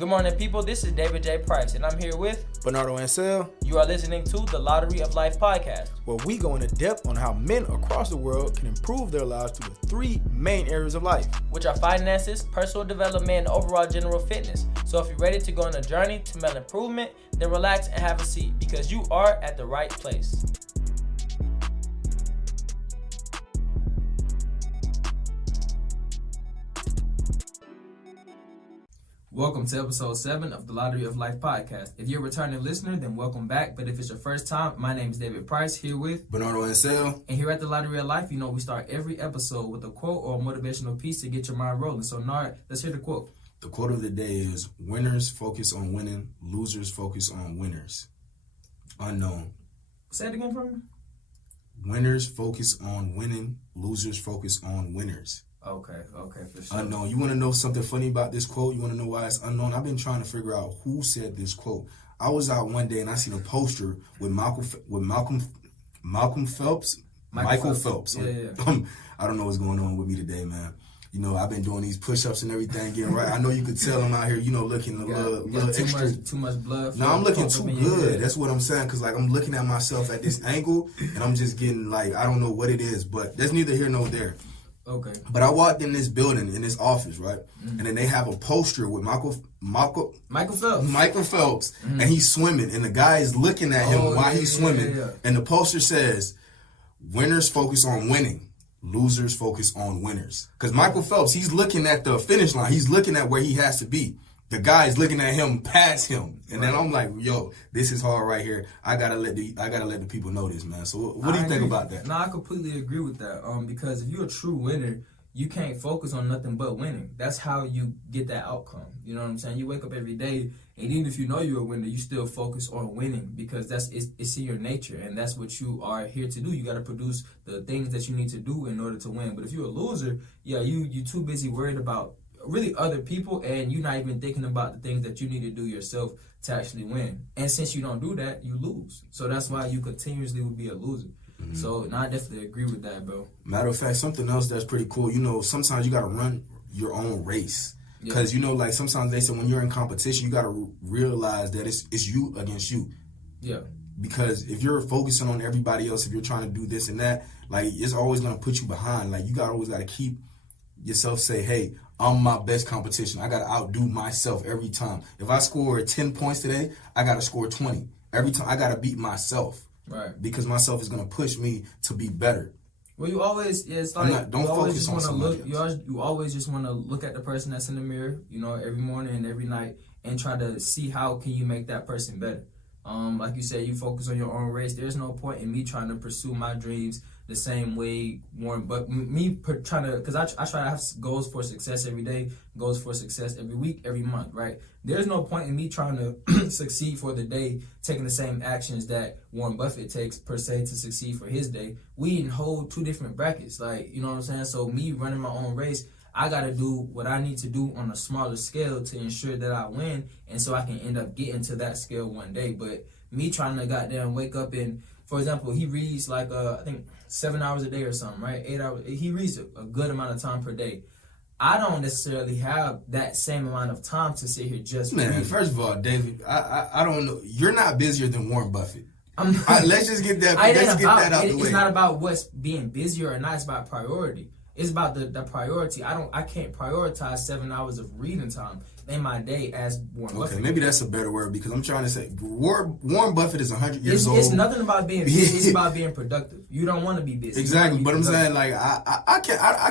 Good morning, people. This is David J. Price, and I'm here with Bernardo Ansel. You are listening to the Lottery of Life podcast, where we go into depth on how men across the world can improve their lives through the three main areas of life, which are finances, personal development, and overall general fitness. So if you're ready to go on a journey to mental improvement, then relax and have a seat, because you are at the right place. Welcome to episode 7 of the Lottery of Life podcast. If you're a returning listener, then welcome back. But if it's your first time, my name is David Price, here with Bernardo Ansel. And here at the Lottery of Life, we start every episode with a quote or a motivational piece to get your mind rolling. So, Nard, let's hear the quote. The quote of the day is, winners focus on winning, losers focus on winners. Unknown. Say it again for me. Winners focus on winning, losers focus on winners. Okay, for sure. Unknown. You want to know something funny about this quote? You want to know why it's unknown? I've been trying to figure out who said this quote. I was out one day and I seen a poster with Michael Phelps. Michael Phelps. Yeah. I don't know what's going on with me today, man. I've been doing these push-ups and everything, getting right. I know you could tell I'm out here, looking a little extra. Too much blood. No, I'm looking too good. That's what I'm saying, because, I'm looking at myself at this angle, and I'm just getting, I don't know what it is, but that's neither here nor there. Okay. But I walked in this building, in this office, right? Mm-hmm. And then they have a poster with Michael Phelps, and he's swimming, and the guy is looking at him while he's swimming, and the poster says, winners focus on winning. Losers focus on winners. Because Michael Phelps, he's looking at the finish line. He's looking at where he has to be. The guy's looking at him past him. And then I'm like, yo, this is hard right here. I gotta let the people know this, man. So what do you think about that? No, I completely agree with that. Because if you're a true winner, you can't focus on nothing but winning. That's how you get that outcome. You know what I'm saying? You wake up every day, and even if you know you're a winner, you still focus on winning, because it's in your nature, and that's what you are here to do. You got to produce the things that you need to do in order to win. But if you're a loser, you too busy worried about really other people, and you're not even thinking about the things that you need to do yourself to actually win. And since you don't do that, you lose. So that's why you continuously will be a loser. Mm-hmm. So, I definitely agree with that, bro. Matter of fact, something else that's pretty cool, sometimes you got to run your own race. Because, sometimes they say when you're in competition, you got to realize that it's you against you. Yeah. Because if you're focusing on everybody else, if you're trying to do this and that, it's always going to put you behind. You always got to keep yourself, say, hey, I'm my best competition. I got to outdo myself every time. If I score 10 points today, I got to score 20. Every time I got to beat myself. Right. Because myself is going to push me to be better. Well, you always, don't focus on somebody else. You always just want to look at the person that's in the mirror, every morning and every night, and try to see how can you make that person better. Like you said, you focus on your own race. There's no point in me trying to pursue my dreams the same way Warren, but because I try to have goals for success every day, goals for success every week, every month, right? There's no point in me trying to succeed for the day, taking the same actions that Warren Buffett takes per se to succeed for his day. We hold two different brackets, you know what I'm saying? So me running my own race, I got to do what I need to do on a smaller scale to ensure that I win, and so I can end up getting to that scale one day. But me trying to goddamn wake up and, for example, he reads I think 7 hours a day or something, right? 8 hours. He reads a good amount of time per day. I don't necessarily have that same amount of time to sit here just read. First of all, David, I don't know. You're not busier than Warren Buffett. Let's just get that. Let's get that out the way. It's not about what's being busier or not. It's about priority. It's about the priority. I can't prioritize 7 hours of reading time in my day as Warren Buffett. Okay, maybe that's a better word, because I'm trying to say Warren Buffett is 100 years old. It's nothing about being busy. It's about being productive. You don't want to be busy. Exactly, but I'm saying I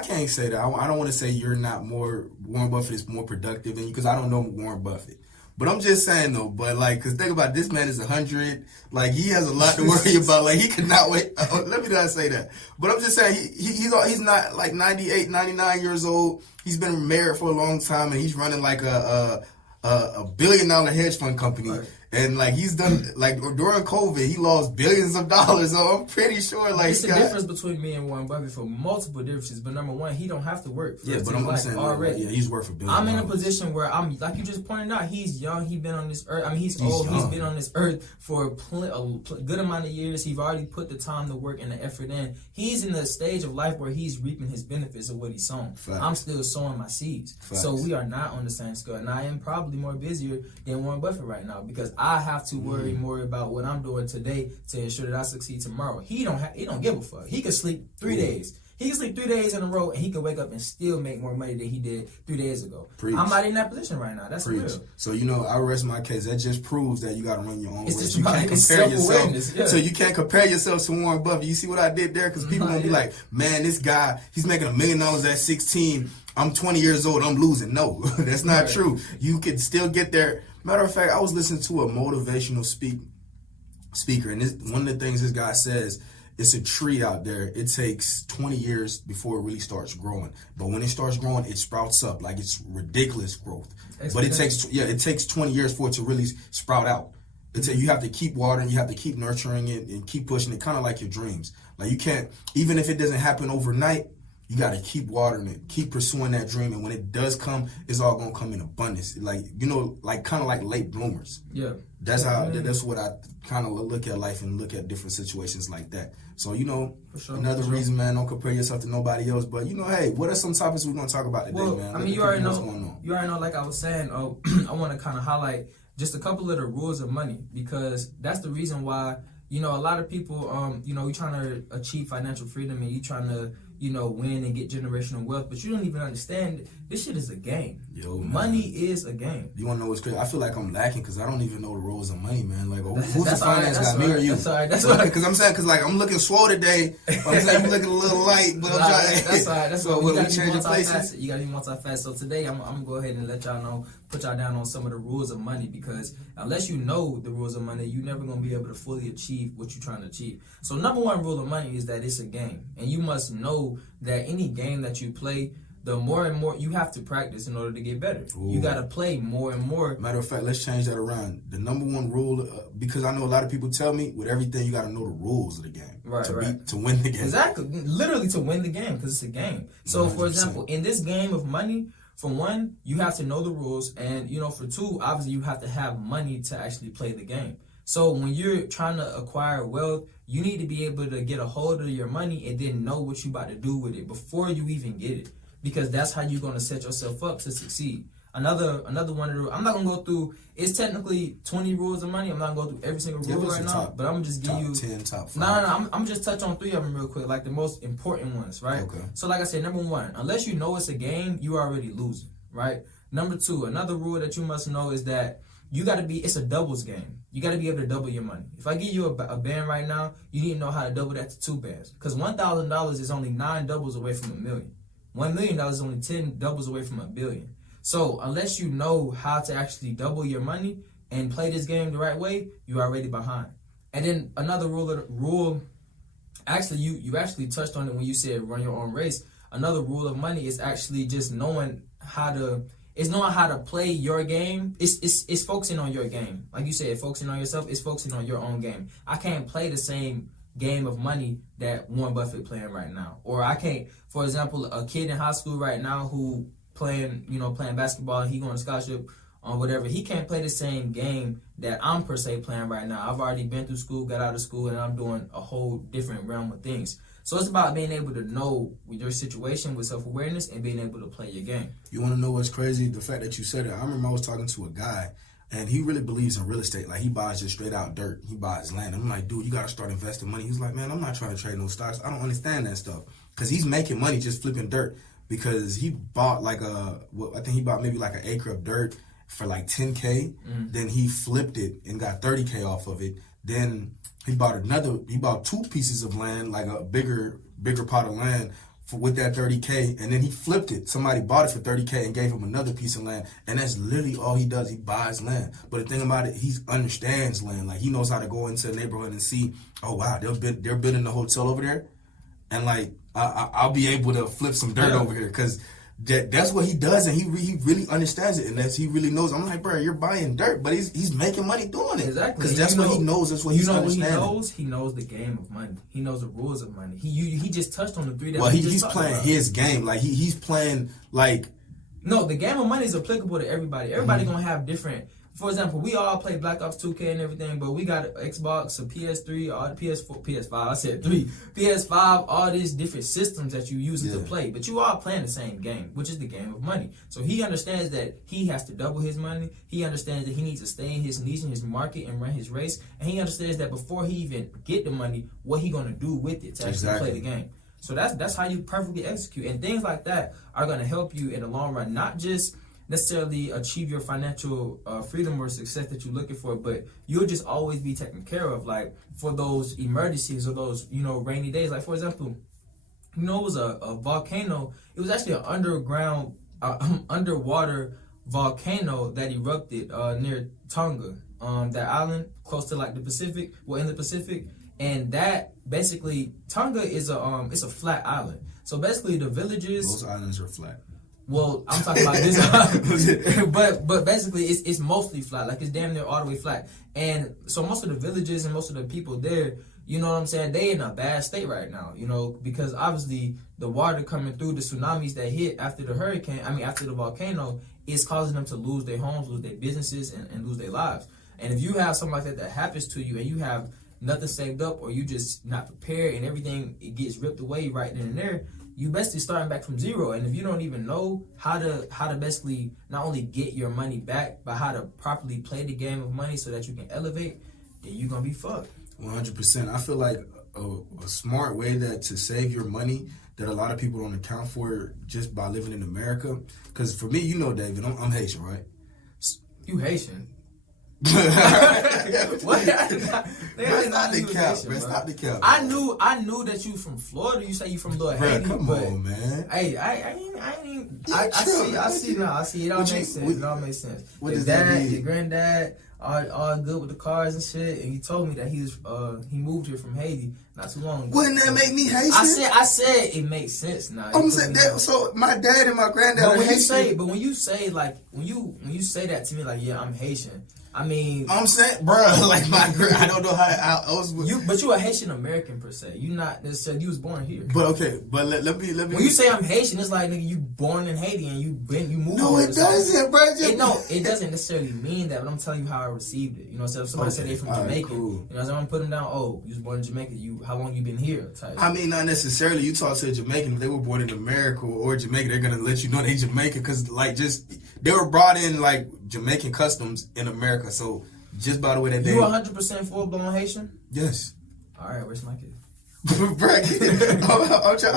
can't say that. I don't want to say you're not more. Warren Buffett is more productive than you, because I don't know Warren Buffett. But I'm just saying though, because think about it, this man is 100. He has a lot to worry about. He could not wait. Let me not say that. But I'm just saying he's not 98, 99 years old. He's been married for a long time, and he's running a $1 billion hedge fund company. Right. And like he's done like during COVID, he lost billions of dollars. So I'm pretty sure like it's the difference between me and Warren Buffett for multiple differences. But number one, he don't have to work. Yeah, but I'm saying already. Like, he's worth $1 billion. I'm in a position where I'm like you just pointed out. He's young. He's been on this earth. I mean, he's old. Young. He's been on this earth for a good amount of years. He's already put the time, the work, and the effort in. He's in the stage of life where he's reaping his benefits of what he's sown. Facts. I'm still sowing my seeds. Facts. So we are not on the same scale, and I am probably more busier than Warren Buffett right now because I have to worry more about what I'm doing today to ensure that I succeed tomorrow. He don't give a fuck. He could sleep 3 days. He can sleep 3 days in a row, and he can wake up and still make more money than he did 3 days ago. Preach. I'm not in that position right now. That's real. So I rest my case. That just proves that you got to run your own it's race. Just you can't compare yourself. Yeah. So you can't compare yourself to Warren Buffett. You see what I did there? Because people gonna be like, "Man, this guy, he's making $1 million at 16. I'm 20 years old. I'm losing." No, that's not true. You could still get there. Matter of fact, I was listening to a motivational speaker, and one of the things this guy says. It's a tree out there. It takes 20 years before it really starts growing. But when it starts growing, it sprouts up like it's ridiculous growth. But it takes 20 years for it to really sprout out. You have to keep watering, you have to keep nurturing it and keep pushing it, kind of like your dreams. Like you can't, even if it doesn't happen overnight, you got to keep watering it, keep pursuing that dream. And when it does come, it's all going to come in abundance. Like, kind of like late bloomers. Yeah. That's what I kind of look at life and look at different situations like that. So, another reason, man, don't compare yourself to nobody else. But, hey, what are some topics we're going to talk about today, man? I mean, you already know, like I was saying, I want to kind of highlight just a couple of the rules of money because that's the reason why, a lot of people, you're trying to achieve financial freedom and you're trying to, win and get generational wealth, but you don't even understand this shit is a game. Money is a game. You want to know what's crazy? I feel like I'm lacking because I don't even know the rules of money, man. Like, who's the finance guy, me or you? That's right. Because I'm saying, I'm looking swole today. I'm saying you looking a little light, but I'm trying. That's all right. So we gotta change places. You got to be multifaceted. So today, I'm gonna go ahead and let y'all know, put y'all down on some of the rules of money because unless you know the rules of money, you're never gonna be able to fully achieve what you're trying to achieve. So number one rule of money is that it's a game, and you must know that any game that you play, the more and more you have to practice in order to get better. Ooh. You got to play more and more. Matter of fact, let's change that around. The number one rule, because I know a lot of people tell me, with everything, you got to know the rules of the game. To win the game. Exactly. Literally to win the game because it's a game. So, 100%. For example, in this game of money, for one, you have to know the rules. And, for two, obviously, you have to have money to actually play the game. So when you're trying to acquire wealth, you need to be able to get a hold of your money and then know what you're about to do with it before you even get it. Because that's how you're going to set yourself up to succeed. Another one of the, I'm not going to go through, it's technically 20 rules of money. I'm not going to go through every single rule right now, but I'm going to just give you. Top 10, top 5. No, I'm just touch on 3 of them real quick, like the most important ones, right? Okay. So like I said, number 1, unless you know it's a game, you're already losing, right? Number 2, another rule that you must know is that it's a doubles game. You got to be able to double your money. If I give you a band right now, you need to know how to double that to 2 bands. Because $1,000 is only 9 doubles away from $1 million. $1 million is only 10 doubles away from $1 billion. So unless you know how to actually double your money and play this game the right way, you're already behind. And then another rule, actually you actually touched on it when you said run your own race. Another rule of money is actually just knowing how to play your game. It's focusing on your game. Like you said, focusing on yourself, it's focusing on your own game. I can't play the same game of money that Warren Buffett playing right now. Or I can't, for example, a kid in high school right now who playing basketball, he going to scholarship or whatever, he can't play the same game that I'm per se playing right now. I've already been through school, got out of school, and I'm doing a whole different realm of things. So it's about being able to know your situation with self-awareness and being able to play your game. You want to know what's crazy? The fact that you said it. I remember I was talking to a guy, and he really believes in real estate. Like, he buys just straight out dirt. He buys land. I'm like, dude, you got to start investing money. He's like, man, I'm not trying to trade no stocks. I don't understand that stuff. Because he's making money just flipping dirt. Because he bought I think he bought maybe like an acre of dirt for like $10K. Mm-hmm. Then he flipped it and got $30K off of it. Then he bought 2 pieces of land, like a bigger pot of land with that $30K, and then he flipped it. Somebody bought it for $30K and gave him another piece of land, and that's literally all he does. He buys land. But the thing about it, he understands land. Like, he knows how to go into a neighborhood and see, oh wow, they're building a hotel over there, and like I'll be able to flip some dirt over here because that's what he does, and he really understands it, and he really knows. I'm like, bro, you're buying dirt, but he's making money doing it. Exactly, because that's what he knows. That's what he's understanding. He knows the game of money. He knows the rules of money. He just touched on the three that. Well, he's playing his game. Like he's playing like. No, the game of money is applicable to everybody. Everybody gonna have different. For example, we all play Black Ops 2K and everything, but we got an Xbox, a PS3, or PS4, PS5. I said 3, PS5, all these different systems that you use to play. But you all playing the same game, which is the game of money. So he understands that he has to double his money. He understands that he needs to stay in his niche, in his market, and run his race. And he understands that before he even get the money, what he gonna do with it to actually play the game. So that's how you perfectly execute. And things like that are gonna help you in the long run, not just necessarily achieve your financial freedom or success that you're looking for, but you'll just always be taken care of, like for those emergencies or those rainy days. Like for example, it was a volcano. It was actually an underwater volcano that erupted near Tonga, that island close to like the Pacific, in the Pacific. And that basically, Tonga is it's a flat island. So basically the villages, those islands are flat. Well, I'm talking about this, but basically it's mostly flat. Like it's damn near all the way flat. And so most of the villages and most of the people there, you know what I'm saying, they in a bad state right now, because obviously the water coming through, the tsunamis that hit after the after the volcano, is causing them to lose their homes, lose their businesses, and lose their lives. And if you have something like that happens to you and you have nothing saved up, or you just not prepared and everything it gets ripped away right then and there, you basically starting back from zero. And if you don't even know how to basically not only get your money back, but how to properly play the game of money so that you can elevate, then you're gonna be fucked. 100%. I feel like a smart way to save your money that a lot of people don't account for just by living in America. Because for me, David, I'm Haitian, right? You Haitian? What? Stop the cap, bro. Stop the cap. I knew that you from Florida. You say you from Little Haiti. Come on, man. Hey, I see now. I see. It all makes sense. It all makes sense. What Your does that dad, mean? your granddad, all good with the cars and shit. And he told me that he moved here from Haiti not too long ago. Wouldn't that make me Haitian? I said it makes sense now. I'm saying that. So my dad and my granddad are Haitian. But when you say that to me, like, yeah, I'm Haitian. I mean, I'm saying, bro, like I don't know how else. But you a Haitian American per se. You not necessarily. You was born here. But okay, but let me. When you say I'm Haitian, it's like, nigga, you born in Haiti and you moved. No, it doesn't, bro. It doesn't necessarily mean that. But I'm telling you how I received it. So if somebody said they from Jamaica, cool. I'm gonna put them down. Oh, you was born in Jamaica. How long you been here? Type. I mean, not necessarily. You talk to a Jamaican, if they were born in America or Jamaica, they're gonna let you know they Jamaican because they were brought in like Jamaican customs in America. So just by the way that they. You 100% full blown Haitian? Yes. All right, where's my kid? Bro, I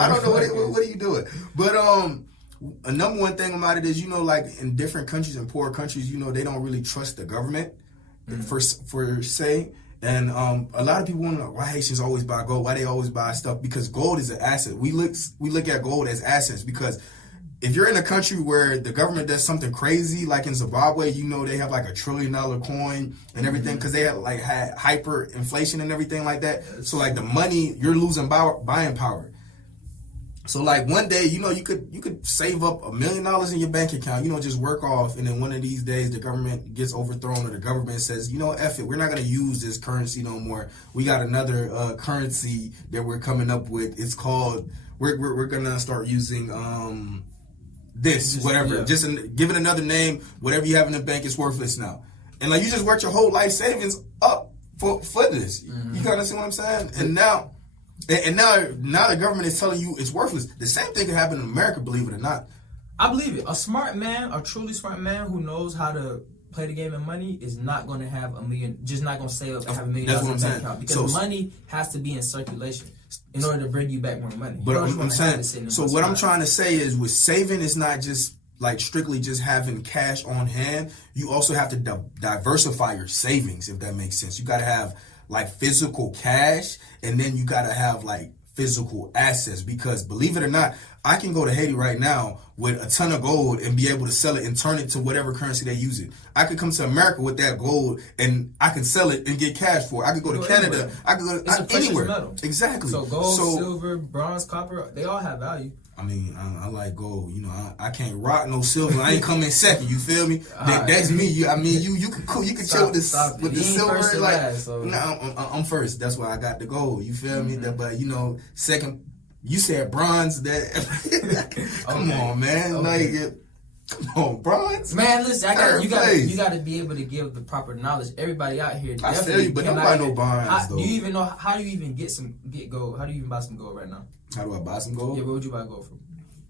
don't know what are you doing, but a number one thing about it is like in different countries, in poor countries, they don't really trust the government for say. And a lot of people wonder why Haitians always buy gold, why they always buy stuff, because gold is an asset. We look at gold as assets because if you're in a country where the government does something crazy, like in Zimbabwe, they have like $1 trillion coin and everything because they had hyperinflation and everything like that. So like the money, you're losing buying power. So like one day, you could save up $1 million in your bank account, just work off, and then one of these days the government gets overthrown or the government says, F it, we're not gonna use this currency no more. We got another currency that we're coming up with. It's called we're gonna start using whatever. Just give it another name. Whatever you have in the bank is worthless now. And like you just worked your whole life savings up for this. Mm-hmm. You kind of see what I'm saying? And now the government is telling you it's worthless. The same thing can happen in America, believe it or not. I believe it. A truly smart man who knows how to play the game of money is not going to have $1 million, just not going to save up and have $1 million in the bank account, because money has to be in circulation in order to bring you back more money. But I'm saying, so what I'm trying to say is with saving, it's not just like strictly just having cash on hand. You also have to diversify your savings, if that makes sense. You got to have like physical cash, and then you got to have like physical assets, because believe it or not, I can go to Haiti right now with a ton of gold and be able to sell it and turn it to whatever currency they use it. I could come to America with that gold and I can sell it and get cash for it. I could go to Canada. Anywhere. I could go it's a precious anywhere. Metal. Exactly. So gold, silver, bronze, copper, they all have value. I mean, I like gold. You know, I can't rock no silver. I ain't coming second. You feel me? That's me. You can chill with the silver. Like, last, so. No, I'm first. That's why I got the gold. You feel me? But you know, second. You said bronze. Come on, man. Okay. Like, come on, bronze. Man, listen, you got to be able to give the proper knowledge. Everybody out here. I feel you, but nobody know bronze though. Do you even know how do you even get gold? How do you even buy some gold right now? How do I buy some gold? Yeah, where would you buy gold from?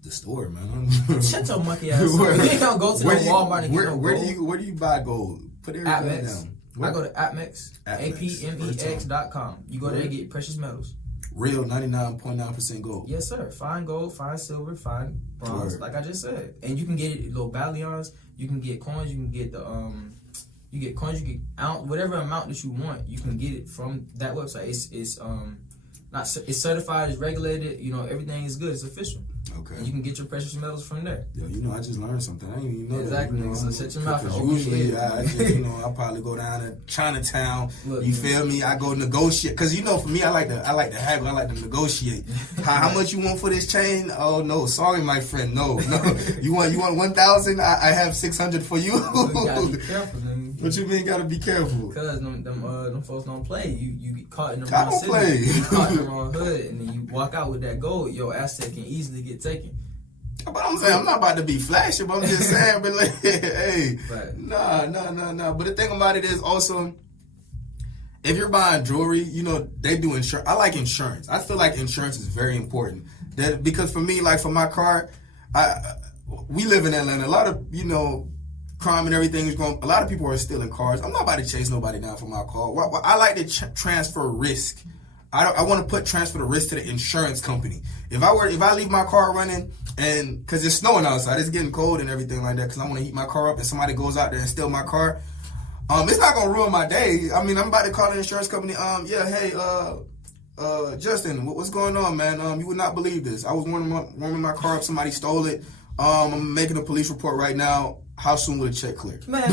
The store, man. Shut your monkey ass up. You ain't gonna go to no Walmart and get no gold. Where do you buy gold? Put everything down. I go to Apmex, APMEX.com. You go there and get precious metals. Real 99.9% gold. Yes, sir. Fine gold, fine silver, fine bronze. Like I just said, and you can get it little galleons. You can get coins. You can get you get coins. You get whatever amount that you want. You can get it from that website. It's certified. It's regulated. You know, everything is good. It's official. Okay. And you can get your precious metals from there. Yo, you know, I just learned something. I didn't even know exactly. that. You know, so shut your mouth. Usually, I probably go down to Chinatown. Look, you feel me? I go negotiate because you know, for me, I like to haggle. I like to negotiate. How much you want for this chain? Oh no, sorry, my friend. No. You want 1,000? I have 600 for you. You gotta be careful, man. What you mean? Gotta be careful? Because them folks don't play. You get caught in the wrong city. Play. You get caught in the wrong hood, and then you walk out with that gold. Your asset can easily get taken. But I'm saying I'm not about to be flashy, but I'm just saying, but like, hey, right. nah. But the thing about it is also, if you're buying jewelry, you know they do insurance. I like insurance. I feel like insurance is very important. That because for me, like for my car, we live in Atlanta. A lot of crime and everything is going. A lot of people are stealing cars. I'm not about to chase nobody down for my car. I like to transfer risk. I want to transfer the risk to the insurance company. If I leave my car running and because it's snowing outside, it's getting cold and everything like that. Because I want to heat my car up, and somebody goes out there and steal my car, it's not gonna ruin my day. I mean, I'm about to call the insurance company. Justin, what's going on, man? You would not believe this. I was warming my car up. Somebody stole it. I'm making a police report right now. How soon will the check clear? Man,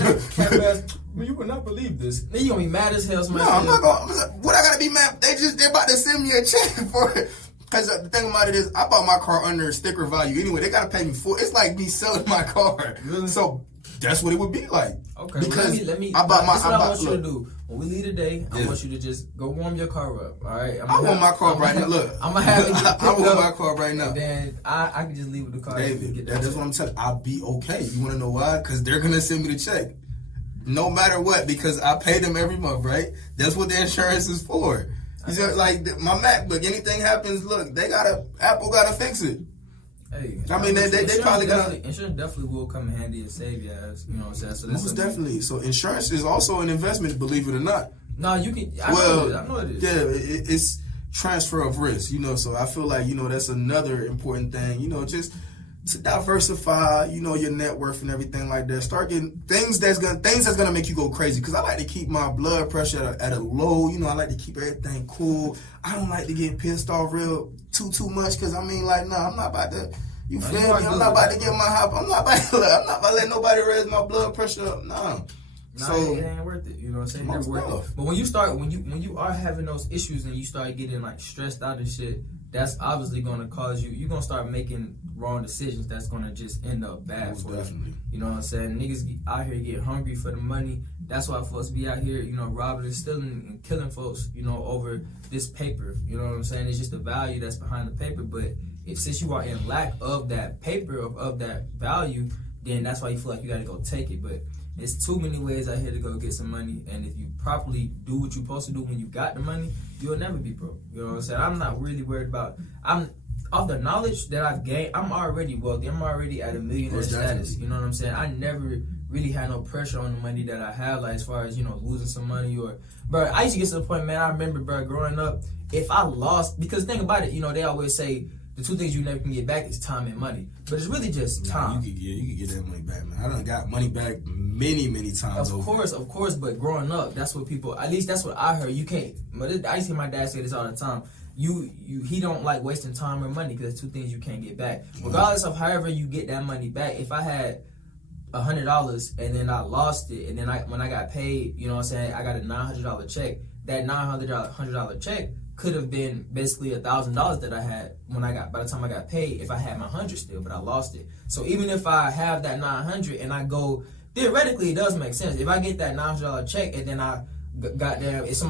you would not believe this. Then you gonna be mad as hell. No, I'm not gonna. What I gotta be mad? They're about to send me a check for it. Because the thing about it is, I bought my car under sticker value anyway. They gotta pay me for it. It's like me selling my car. Really? So that's what it would be like. Okay. Because let me. I bought my. This is what I want you to do. When we leave today, I want you to just go warm your car up. All right. I want my car right now. Look, I'm gonna have it get I want my car right now. And then I can just leave with the car. David, that's what I'm telling you. I'll be okay. You want to know why? Because they're gonna send me the check, no matter what. Because I pay them every month, right? That's what the insurance is for. You know, like my MacBook, anything happens, look, Apple gotta fix it. Hey, I mean, they probably gonna. Insurance definitely will come in handy and save you ass. You know what I'm saying? So most definitely. So insurance is also an investment, believe it or not. No, you can. I know it is. Yeah, it's transfer of risk. You know, so I feel like that's another important thing. Just to diversify. Your net worth and everything like that. Start getting things that's gonna make you go crazy. Because I like to keep my blood pressure at a low. I like to keep everything cool. I don't like to get pissed off real too much. Because I mean, like, I'm not about to. You feel me? I'm not about to get my hop. I'm not about to let nobody raise my blood pressure up. No. So it ain't worth it. You know what I'm saying? It's worth it. But when you are having those issues and you start getting like stressed out and shit, that's obviously gonna cause you're gonna start making wrong decisions that's gonna just end up bad for you. You know what I'm saying? Niggas out here get hungry for the money. That's why folks be out here, robbing and stealing and killing folks, over this paper. You know what I'm saying? It's just the value that's behind the paper. But since you are in lack of that paper, of that value, then that's why you feel like you gotta go take it. But there's too many ways out here to go get some money, and if you properly do what you're supposed to do when you got the money, you'll never be broke. You know what I'm saying? I'm not really worried about. Of the knowledge that I've gained, I'm already wealthy. I'm already at a millionaire status. You know what I'm saying? I never really had no pressure on the money that I have, like as far as losing some money or. Bro, I used to get to the point, man. I remember, bro, growing up, if I lost, because think about it, they always say. The two things you never can get back is time and money. But it's really just time. You can get that money back, man. I done got money back many times over. Of course, but growing up, that's what people, at least that's what I heard. You can't, but I used to hear my dad say this all the time. He don't like wasting time or money because it's two things you can't get back. Regardless of however you get that money back, if I had $100 and then I lost it, and then when I got paid, I got a $900 check, that $900 check could have been basically $1,000 that I had by the time I got paid if I had my 100 still, but I lost it. So even if I have that 900 and I go, theoretically it does make sense. If I get that $900 check and then goddamn, if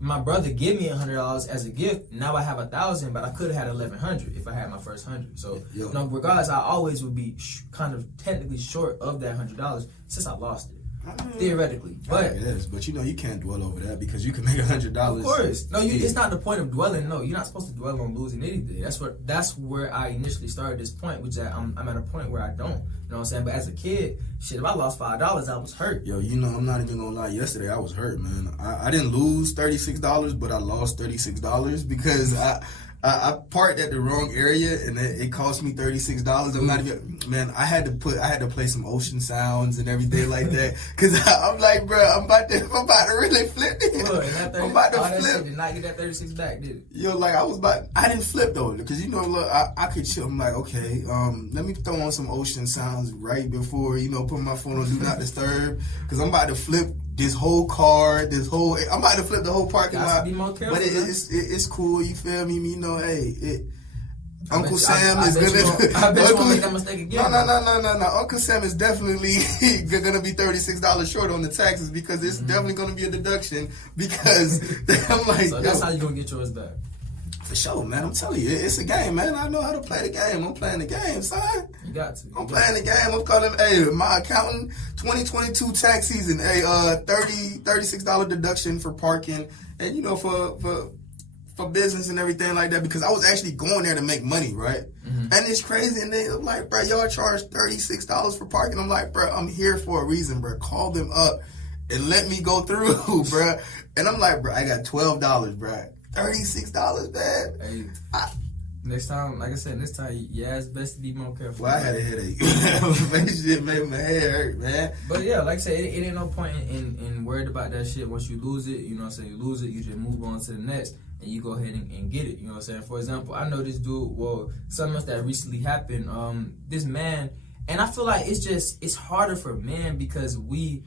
my brother give me $100 as a gift, now I have 1,000, but I could have had 1,100 if I had my first 100. So, regardless, I always would be kind of technically short of that $100 since I lost it. Theoretically, but you can't dwell over that because you can make $100. Of course, no, it's not the point of dwelling. No, you're not supposed to dwell on losing anything. That's where I initially started this point, which I'm at a point where I don't. You know what I'm saying? But as a kid, shit, if I lost $5, I was hurt. Yo, I'm not even gonna lie. Yesterday, I was hurt, man. I didn't lose $36, but I lost $36 because I parked at the wrong area and it cost me $36. I'm not even, man. I had to play some ocean sounds and everything like that because I'm like, bro, I'm about to really flip it. Look, I'm about to flip. That did not get that 36 back, did it? Yo, like I didn't flip though because look, I could chill. I'm like, okay, let me throw on some ocean sounds right before put my phone on do not disturb because I'm about to flip. This whole car, I'm about to flip the whole parking lot. Be more careful, but it's cool, you feel me? Uncle Sam is gonna. I bet you won't make that mistake again. No. Uncle Sam is definitely gonna be $36 short on the taxes because it's definitely gonna be a deduction because I'm like. So that's how you gonna get yours back. For sure, man. I'm telling you, it's a game, man. I know how to play the game. I'm playing the game, son. You got to. I'm playing the game. I'm calling, my accountant, 2022 tax season, $36 deduction for parking and, for business and everything like that because I was actually going there to make money, right? Mm-hmm. And it's crazy. And they're like, bro, y'all charge $36 for parking. I'm like, bro, I'm here for a reason, bro. Call them up and let me go through, bro. And I'm like, bro, I got $12, bro. $36, man. Hey, next time, like I said, it's best to be more careful. Well, I had a headache. That shit made my head hurt, man. But yeah, like I said, it ain't no point in worried about that shit. Once you lose it, you lose it, you just move on to the next, and you go ahead and get it. You know what I'm saying? For example, I know this dude, something else that recently happened, this man, and I feel like it's harder for men because we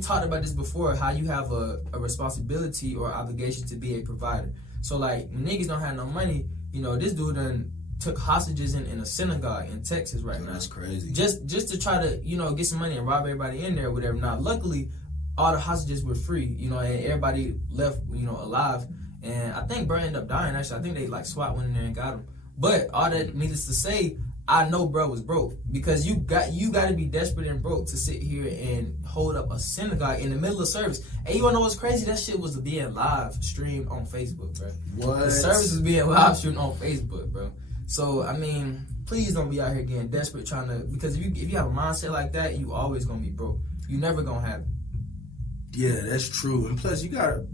talked about this before, how you have a responsibility or obligation to be a provider. So, like, when niggas don't have no money, this dude done took hostages in a synagogue in Texas right now. That's crazy. Just to try to, get some money and rob everybody in there or whatever. Now, luckily, all the hostages were free, and everybody left, alive. And I think bro ended up dying, actually. I think they, SWAT went in there and got him. But all that, needless to say, I know bro was broke because you got to be desperate and broke to sit here and hold up a synagogue in the middle of service. And you wanna know what's crazy? That shit was being live streamed on Facebook, bro. What? The service was being live streamed on Facebook, bro. So I mean, please don't be out here getting desperate trying to, because if you have a mindset like that, you always gonna be broke. You never gonna have it. Yeah, that's true. And plus, you gotta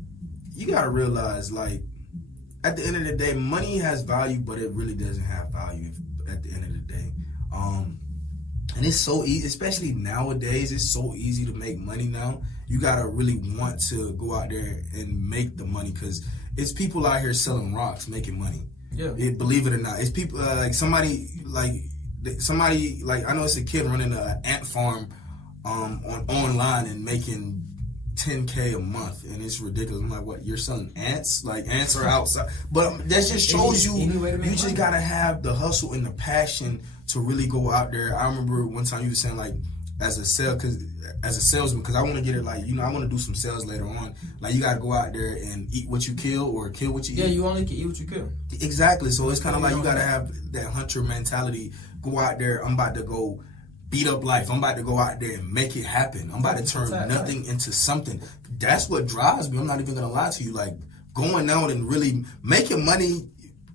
realize, like, at the end of the day, money has value, but it really doesn't have value at the end of the day. And it's so easy, especially nowadays, it's so easy to make money now. You gotta really want to go out there and make the money because it's people out here selling rocks, making money. Yeah. Believe it or not. It's people, somebody, I know it's a kid running an ant farm online and making $10K a month, and it's ridiculous. I'm like, what? You're selling ants? Like, ants are outside. But that just shows you just gotta have the hustle and the passion to really go out there. I remember one time you were saying, like, as a salesman, because I want to get it, like, I want to do some sales later on. Like, you gotta go out there and eat what you kill or kill what you eat. Yeah, you only can eat what you kill. Exactly. So it's kind of like you gotta have that hunter mentality. Go out there. I'm about to go beat up life. I'm about to go out there and make it happen. I'm about to turn nothing into something. That's what drives me. I'm not even gonna lie to you. Like, going out and really making money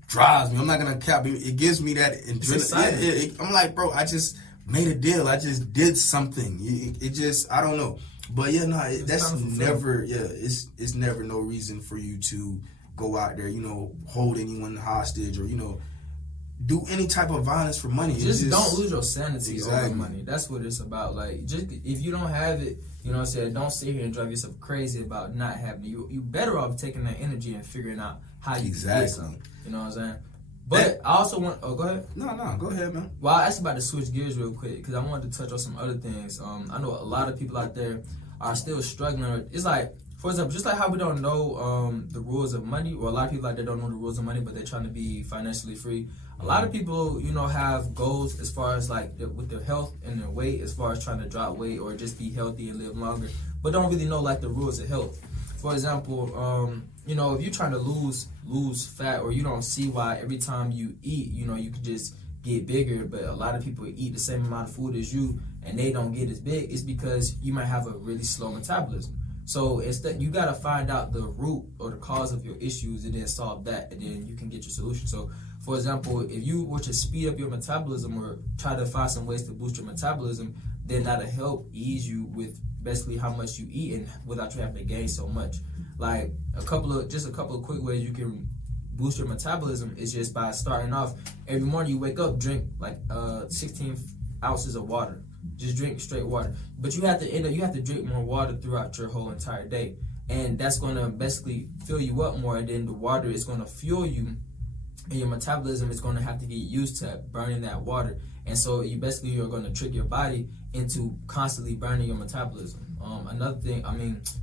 drives me. I'm not gonna cap. It gives me that adrenaline. I'm like, bro, I just made a deal. I just did something. It just, I don't know. But yeah, no, that's never. Yeah, it's never no reason for you to go out there, hold anyone hostage or do any type of violence for money. Just don't lose your sanity over money. That's what it's about. Like, just if you don't have it, don't sit here and drive yourself crazy about not having it. You better off taking that energy and figuring out how you can get something. You know what I'm saying? But I also want. Oh, go ahead. No, go ahead, man. Well, I actually about to switch gears real quick because I wanted to touch on some other things. I know a lot of people out there are still struggling. It's like, For example, just like how we don't know the rules of money, or a lot of people like they don't know the rules of money, but they're trying to be financially free. A lot of people, have goals as far as like with their health and their weight, as far as trying to drop weight or just be healthy and live longer, but don't really know like the rules of health. For example, if you're trying to lose fat, or you don't see why every time you eat, you can just get bigger, but a lot of people eat the same amount of food as you and they don't get as big, it's because you might have a really slow metabolism. So instead, you got to find out the root or the cause of your issues and then solve that, and then you can get your solution. So, for example, if you were to speed up your metabolism or try to find some ways to boost your metabolism, then that'll help ease you with basically how much you eat and without you having to gain so much. Like a couple of quick ways you can boost your metabolism is just by starting off every morning. You wake up, drink like 16 ounces of water. Just drink straight water. But you have to drink more water throughout your whole entire day. And that's going to basically fill you up more. And then the water is going to fuel you. And your metabolism is going to have to get used to burning that water. And so you're going to trick your body into constantly burning your metabolism. Another thing,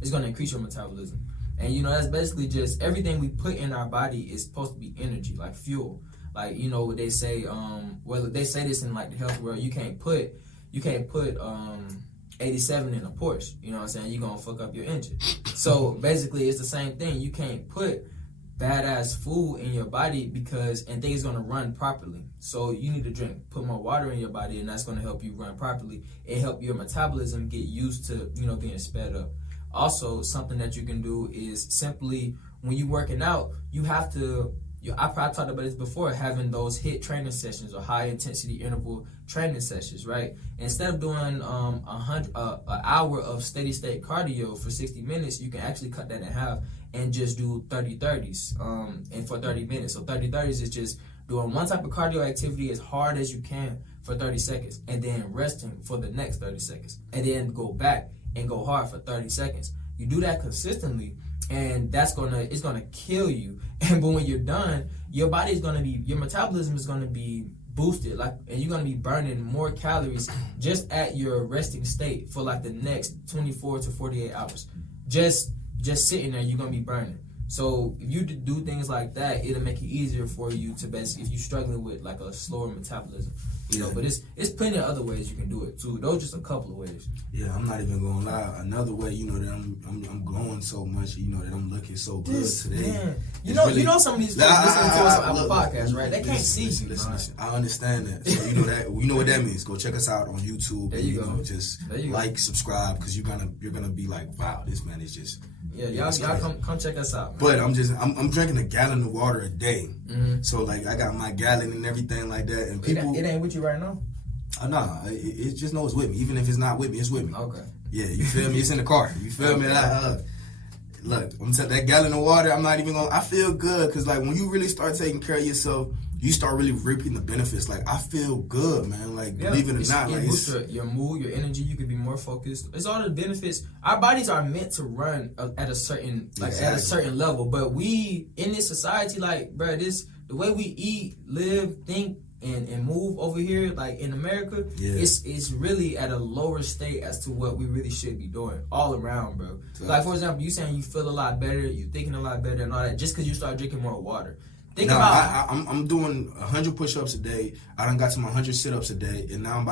it's going to increase your metabolism. And, that's basically just everything we put in our body is supposed to be energy, like fuel. Like, what they say, they say this in like the health world, you can't put 87 in a Porsche, you know what I'm saying? You're going to fuck up your engine. So basically it's the same thing. You can't put badass food in your body and things going to run properly. So you need to put more water in your body, and that's going to help you run properly and help your metabolism get used to, being sped up. Also, something that you can do is simply when you're working out, you have to, I probably talked about this before, having those HIIT training sessions or high intensity interval training sessions, right? Instead of doing an hour of steady state cardio for 60 minutes, you can actually cut that in half and just do 30-30s and for 30 minutes. So 30-30s is just doing one type of cardio activity as hard as you can for 30 seconds and then resting for the next 30 seconds and then go back and go hard for 30 seconds. You do that consistently, and it's gonna kill you. But when you're done, your metabolism is gonna be boosted, and you're gonna be burning more calories just at your resting state for like the next 24 to 48 hours. Just sitting there, you're gonna be burning. So if you do things like that, it'll make it easier for you to basically, if you're struggling with like a slower metabolism, but it's plenty of other ways you can do it too. Those are just a couple of ways. Yeah, I'm not even gonna lie. Another way, that I'm glowing so much, that I'm looking so good today. Man. You know some of these folks listening to us on Apple Podcasts, right? They can't see you. Listen. I understand that. So you know what that means. Go check us out on YouTube. There you go. Just like, subscribe, because you're gonna be like, wow, this man is just. Yeah, y'all come check us out, man. But I'm drinking a gallon of water a day. Mm-hmm. So like I got my gallon and everything like that, and people. It ain't with you right now. Nah, it just knows it's with me. Even if it's not with me, it's with me. Okay. Yeah, you feel me? It's in the car. You feel me? Look, I'm telling that gallon of water. I'm not even gonna. I feel good because like when you really start taking care of yourself, you start really reaping the benefits. Like I feel good, man. Like believe it or not, like boosts your mood, your energy. You can be more focused. It's all the benefits. Our bodies are meant to run at a certain level, but we in this society, like bro, the way we eat, live, think, and move over here, like in America, it's really at a lower state as to what we really should be doing all around, bro. Like for example, you saying you feel a lot better, you thinking a lot better, and all that, just because you start drinking more water. I'm doing 100 push-ups a day. I done got to my 100 sit-ups a day, and now I'm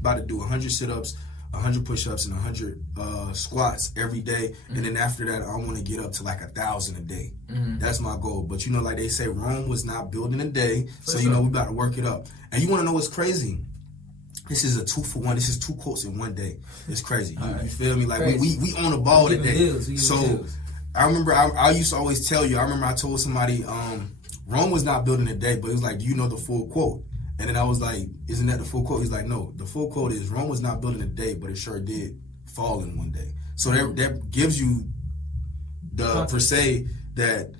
about to do 100 sit-ups, 100 push-ups, and 100 squats every day. Mm-hmm. And then after that, I want to get up to like 1,000 a day. Mm-hmm. That's my goal. But like they say, Rome was not built in a day. So we about to work it up. And you want to know what's crazy? This is a 2-for-1. This is 2 quotes in one day. It's crazy. You feel me? Like we on the ball today. So. I remember I used to always tell you, I told somebody, Rome was not built in a day, but it was like, the full quote? And then I was like, isn't that the full quote? He's like, no, the full quote is Rome was not built in a day, but it sure did fall in one day. So that gives you the per se that,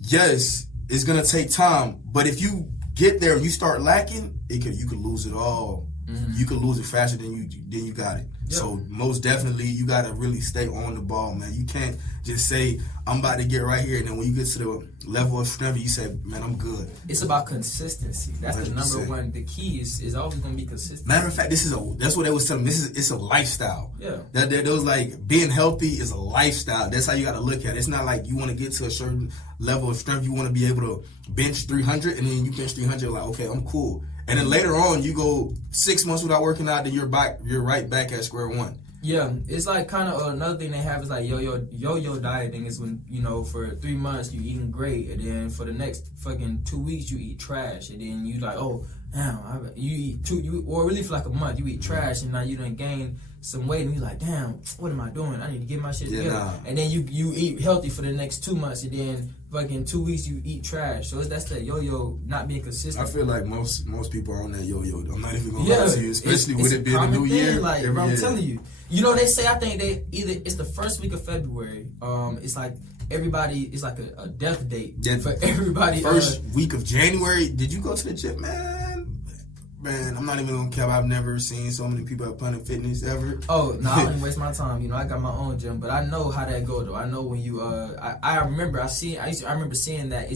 yes, it's going to take time, but if you get there and you start lacking, you could lose it all you could lose it faster than you got it. Yep. So most definitely, you gotta really stay on the ball, man. You can't just say I'm about to get right here, and then when you get to the level of strength, you say, man, I'm good. It's about consistency. That's 100%. The number one. The key is always gonna be consistent. Matter of fact, that's what they was telling me. It's a lifestyle. Yeah. That was like being healthy is a lifestyle. That's how you got to look at it. It's not like you want to get to a certain level of strength. You want to be able to bench 300, and then you bench 300. Like, okay, I'm cool. And then later on, you go 6 months without working out, then you're right back at square one. Yeah, it's like kind of another thing they have is like yo-yo dieting is when, you know, for 3 months you eating great, and then for the next fucking 2 weeks you eat trash, and then you like, oh, damn, you eat or really for like a month you eat trash, and now you done gain some weight, and you like, damn, what am I doing? I need to get my shit together. Nah. And then you eat healthy for the next 2 months, and then fucking 2 weeks you eat trash. So that's that yo-yo not being consistent. I feel like most people are on that yo-yo. I'm not even gonna lie to you, especially with it being a new year. Like, bro, I'm telling you. You know, they say, I think it's the first week of February. It's like everybody, it's like a death date for everybody. First week of January. Did you go to the gym, man? Man, I'm not even gonna cap. I've never seen so many people at Planet Fitness ever. Oh no, I don't waste my time. You know, I got my own gym, but I know how that go though. I know when you I remember seeing that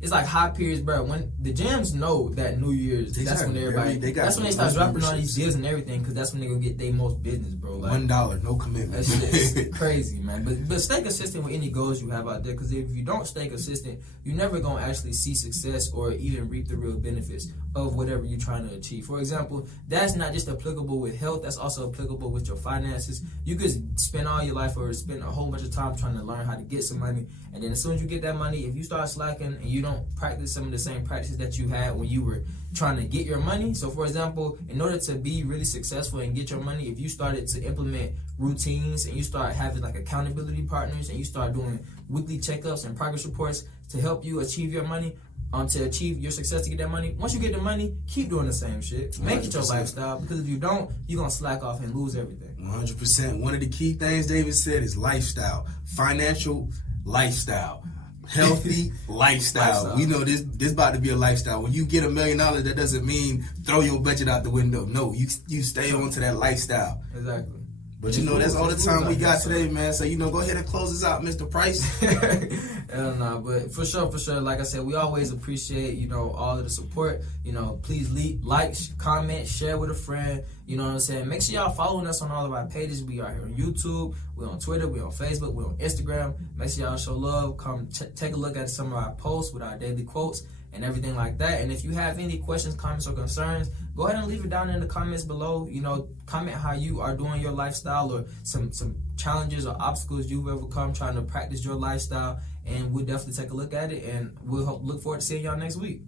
it's like high periods, bro. When the gyms know that New Year's, that's when everybody that's when they start dropping all these deals and everything, because that's when they gonna get their most business, bro. Like, $1, no commitment. That shit is crazy, man. But stay consistent with any goals you have out there, because if you don't stay consistent, you're never gonna actually see success or even reap the real benefits of whatever you're trying to achieve. For example, that's not just applicable with health, that's also applicable with your finances. You could spend all your life or spend a whole bunch of time trying to learn how to get some money, and then as soon as you get that money, if you start slacking and you don't practice some of the same practices that you had when you were trying to get your money. So for example, in order to be really successful and get your money, if you started to implement routines and you start having like accountability partners and you start doing weekly checkups and progress reports to help you achieve your money, to achieve your success to get that money. Once you get the money, keep doing the same shit. Make it your lifestyle, because if you don't, you're going to slack off and lose everything. 100%. One of the key things David said is lifestyle. Financial lifestyle. Healthy lifestyle. We know this about to be a lifestyle. When you get $1 million, that doesn't mean throw your budget out the window. No, you stay on to that lifestyle. Exactly. But you know, that's all the time we got today, man. So, go ahead and close us out, Mr. Price. Hell no, but for sure, like I said, we always appreciate, all of the support. Please like, comment, share with a friend. You know what I'm saying? Make sure y'all following us on all of our pages. We are here on YouTube, we're on Twitter, we're on Facebook, we're on Instagram. Make sure y'all show love. Come take a look at some of our posts with our daily quotes and everything like that. And if you have any questions, comments, or concerns, go ahead and leave it down in the comments below. Comment how you are doing your lifestyle, or some challenges or obstacles you've overcome trying to practice your lifestyle, and we'll definitely take a look at it, and we'll look forward to seeing y'all next week.